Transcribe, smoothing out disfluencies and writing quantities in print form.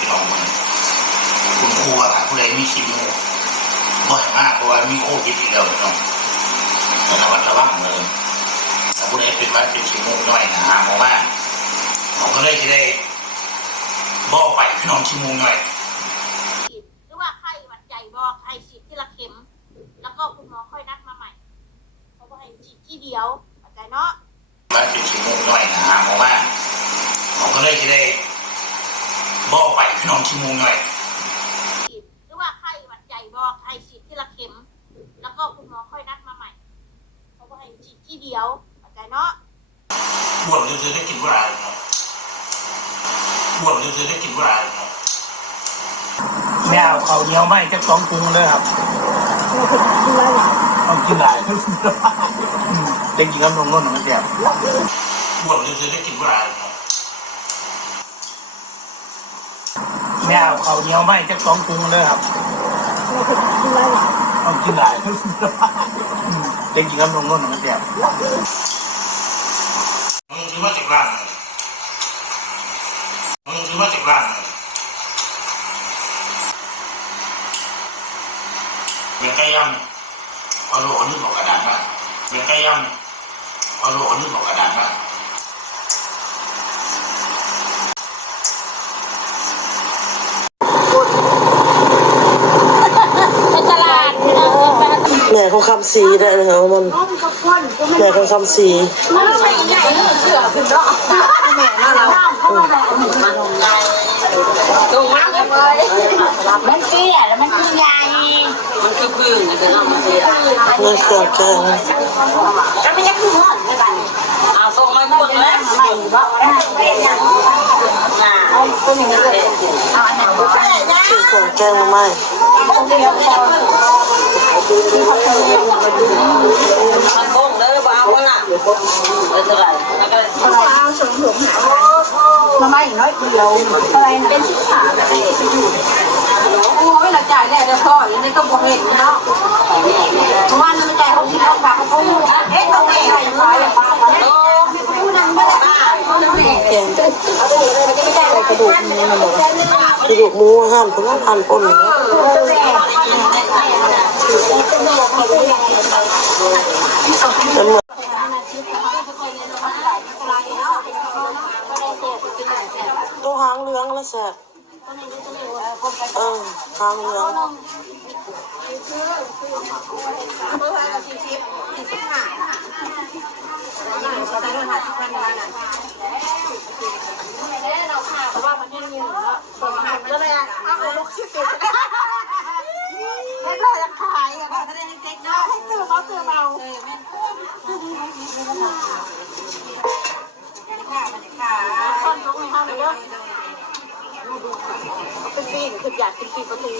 พี่น้องมันคุณครูอะผู้ใดมีชิมบ่อยมากเพราะว่ามีโควิดอีกแล้วพี่น้องระวัดระวังเลยแต่ผู้ใดเป็นวัดเป็นชิมน้อยนะเพราะว่าเขาก็เลยจะได้บอกไปพี่น้องชิมน้อยหรือว่าไข้หวัดใหญ่บอกไข้ฉีดที่ละเข็มแล้วก็คุณหมอค่อยนัดมาใหม่เขาบอกให้ฉีดที่เดียวเข้าใจเนาะวัดเป็นชิมน้อยนะเพราะว่าเขาก็เลยจะได้บอกไปพี่น้องชิมน้อยหรือว่าไข้หวัดใหญ่บอกไข้ฉีดที่ละเข็มแล้วก็คุณหมอค่อยนัดมาใหม่เขาบอกให้ฉีดที่เดียวเข้าใจเนาะบวชจะได้กินเวลาบวชจะได้กินเวลาแม่เอาเหนียวไหมจะต้องปรุงเลยครับเอากินหลายจะกินกับนมมันแซ่บบวชจะได้กินเวลาแม่เอาเหนียวไหมจะต้องปรุงเลยครับเอากินหลายจะกินกับนมมันแซ่บมึงซื้อมาจากร้านเป็นไก่ย่างเอาโลนึงบอกกระดาษมาเป็นไก่ย่างเอาโลนึงบอกกระดาษมาแม่เขาคำสีได้ไหมครับมันแม่เขาคำสีตรงมากเลยมันเกลี้ยแล้วมันคือใหญ่มันคือพึ่งแต่เรามันเสียมันเสียแกงจะไม่ยักคือหอดไม่ได้เอาส่งมาหมดแล้วไม่บอกไม่ได้เอาตัวนี้เลยเอาอันนั้นก็ได้นะคือเสียแกงมาไหมมันบ้งเลยบ้าวน่ะเลยเท่าไหร่แล้วก็เอาสมถุงมาไม่น้อยเดียวอะไรเป็นชิ้นขาดอะไรโอ้ยหลักจ่ายแน่เดี๋ยวพ่ออย่างนี้ก็บอกเห็นเนาะวันมันจ่ายเขาคิดเอาฝากเขาเอ๊ะต้องแม่ให้ร้อยเลยป้าโอ้ผู้นั้นไม่ได้ป้าแกงใส่กระดูกนี้มันบอกกระดูกหมูห้ามเพราะว่าพันปนตัวหางเหลืองแล้วแสบหางเหลืองไม่ได้จะขายอ่ะก็ได้เจ๊กเนาะให้ตื่นเขาตื่นเมาคนทุกในห้องเยอะเป็นปีนคืออยากกินปีประตู